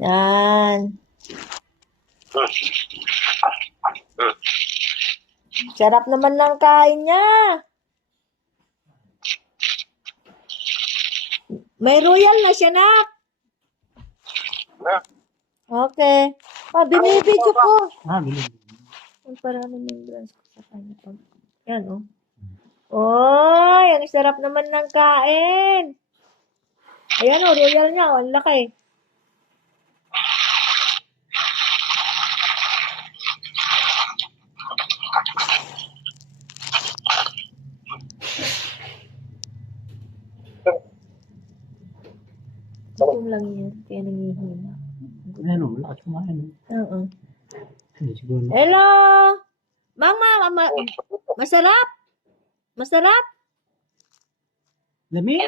Yan. Sarap naman ng kain niya. May royal na siya, nak. Okay. Binibidyo ko. Ang parang remembrance ko sa kanya. Yan, oh. Oy, ang sarap naman ng kain. Ayan, oh, royal niya. Oh, ang laki. Gutom lang yan, kaya nangihina. Ano, lakas kumain. Oo. Siguro. Hello! Mama, masarap? Masarap? Dami?